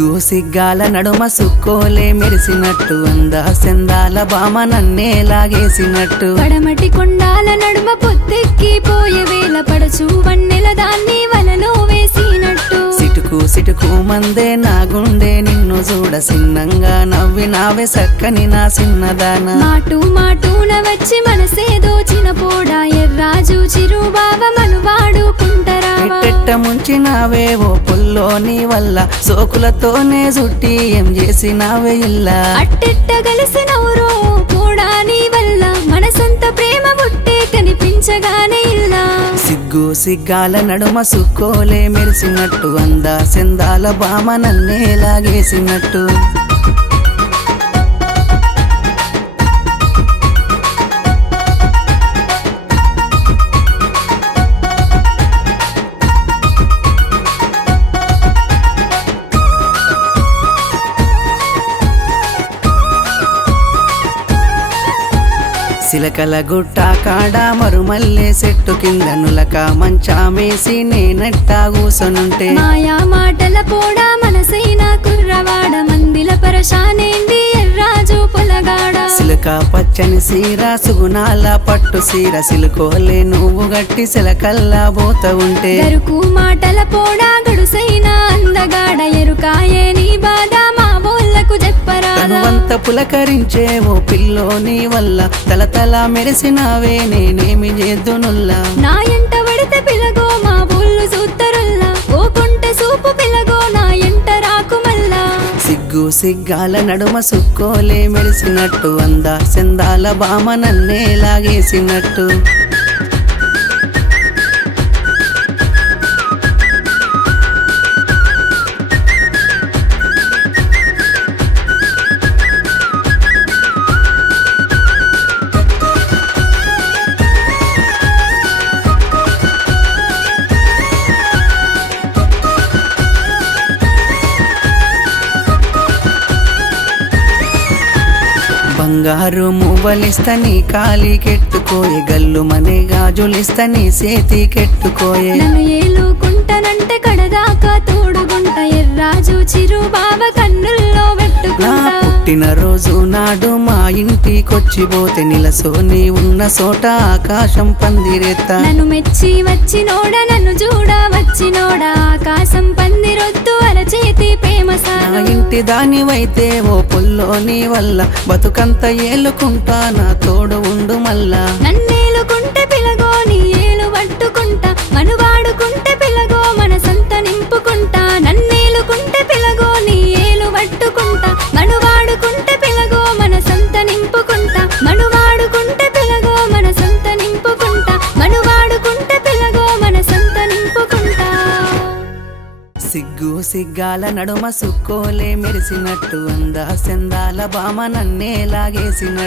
సిగ్గు సిగ్గాల నడుమ సుక్కోలే మెరిసినట్టు అందా సెందాల బామ నన్నే లాగేసినట్టు పడమటి కొండాల నడుమ పొద్దెక్కి పోయే వేళ పడచు వన్నెల దాన్ని వలలో వేసినట్టు సిటుకు సిటుకు మందే నా గుండె నిన్ను చూడ సిన్నంగా నవ్వినావే సక్కని నా సిన్నదాన మాటు మాటూన వచ్చి మనసే దోచిన పోడా ఎర్రాజు చిరుబావ మనువాడుకుంటరావా ఎట్టెట్ట ముంచినావే ఓ పుల్లో నీ వల్ల సోకులతోనే చుట్టి ఏం చేసినావే ఇల్లా అట్టెట్ట కలిసినవురో పోడా నీ వల్ల మనసంత ప్రేమ పుట్టే కనిపించగానే ఇల్లా సిగ్గు సిగ్గాల నడుమ సుక్కోలే మెరిసినట్టు అందా సెందాల బామ నన్నే లాగేసినట్టు సిలకల గుట్ట కాడ మరుమల్లే చెట్టు కింద నులక మంచామేసి నేనట్టా కూసొనుంటే మాయా మాటల పోడా మనసైన కుర్రవాడ మందిల పరశానేంది ఎర్రాజు పొలగాడ సిలక పచ్చని సీర సుగుణాల పట్టు సీర సిలుకోలే నువ్వు గట్టి సిలకల్లా పోత ఉంటే గరుకు మాటల పోడా గడుసైన అందగాడ ఎరుకాయే నీ బాధ మా బోళ్ళకు చెప్పరాదా తనువంత పులకరించే ఓ పిల్లో నీ వల్ల తలతల మెరిసినావే నేనేమి చేద్దునుల్లా నా ఎంట పడితే పిలగో మా బోళ్ళు సూత్తరుల్లా ఓ కొంటె సూపు పిలగో నా ఎంట రాకు మల్లా సిగ్గు సిగ్గాల నడుమ సుక్కోలే మెరిసినట్టు అందా సెందాల బామ నన్నే లాగేసినట్టు బంగారు మువ్వలిస్తని కాలి కెట్టుకోయే గల్లు మనే గాజులిస్తని సేతి కెట్టుకోయే నన్ను ఏలుకుంటానంటే కడదాకా తోడుగుంట ఎర్రాజు చిరు బావ కన్నుల్లో నా పెట్టుకుంటా పుట్టిన రోజు నాడు మా ఇంటికొచ్చిపోతే నిలసోని ఉన్న చోట ఆకాశం పందిరేత్తా నన్ను మెచ్చి వచ్చినోడా నన్ను చూడ వచ్చినోడా ఆకాశం పందిరొద్దు అరచేతి ప్రేమ నా సాగు ఇంటి దానివైతే ఓ పుల్లో నీ వల్ల బతుకంత ఏలుకుంటా నా తోడు ఉండు మల్లా నన్నేలుకుంటే పిలగో నీ ఏలు పట్టుకుంటా మనువాడుకుంటే పిలగో మనసంత నింపుకుంటా నన్నేలుకుంటే పిలగో నీ ఏలు పట్టుకుంటా మనువాడుకుంటే పిలగో మనసంత నింపుకుంటా మనువాడుకుంటే పిలగో మనసంత నింపుకుంటా మనువాడుకుంటే పిలగో మనసంత నింపుకుంటా సిగ్గు సిగ్గాల నడుమ సుక్కోలే మెరిసినట్టు అందా సెందాల బామ నన్నే లాగేసినట్టు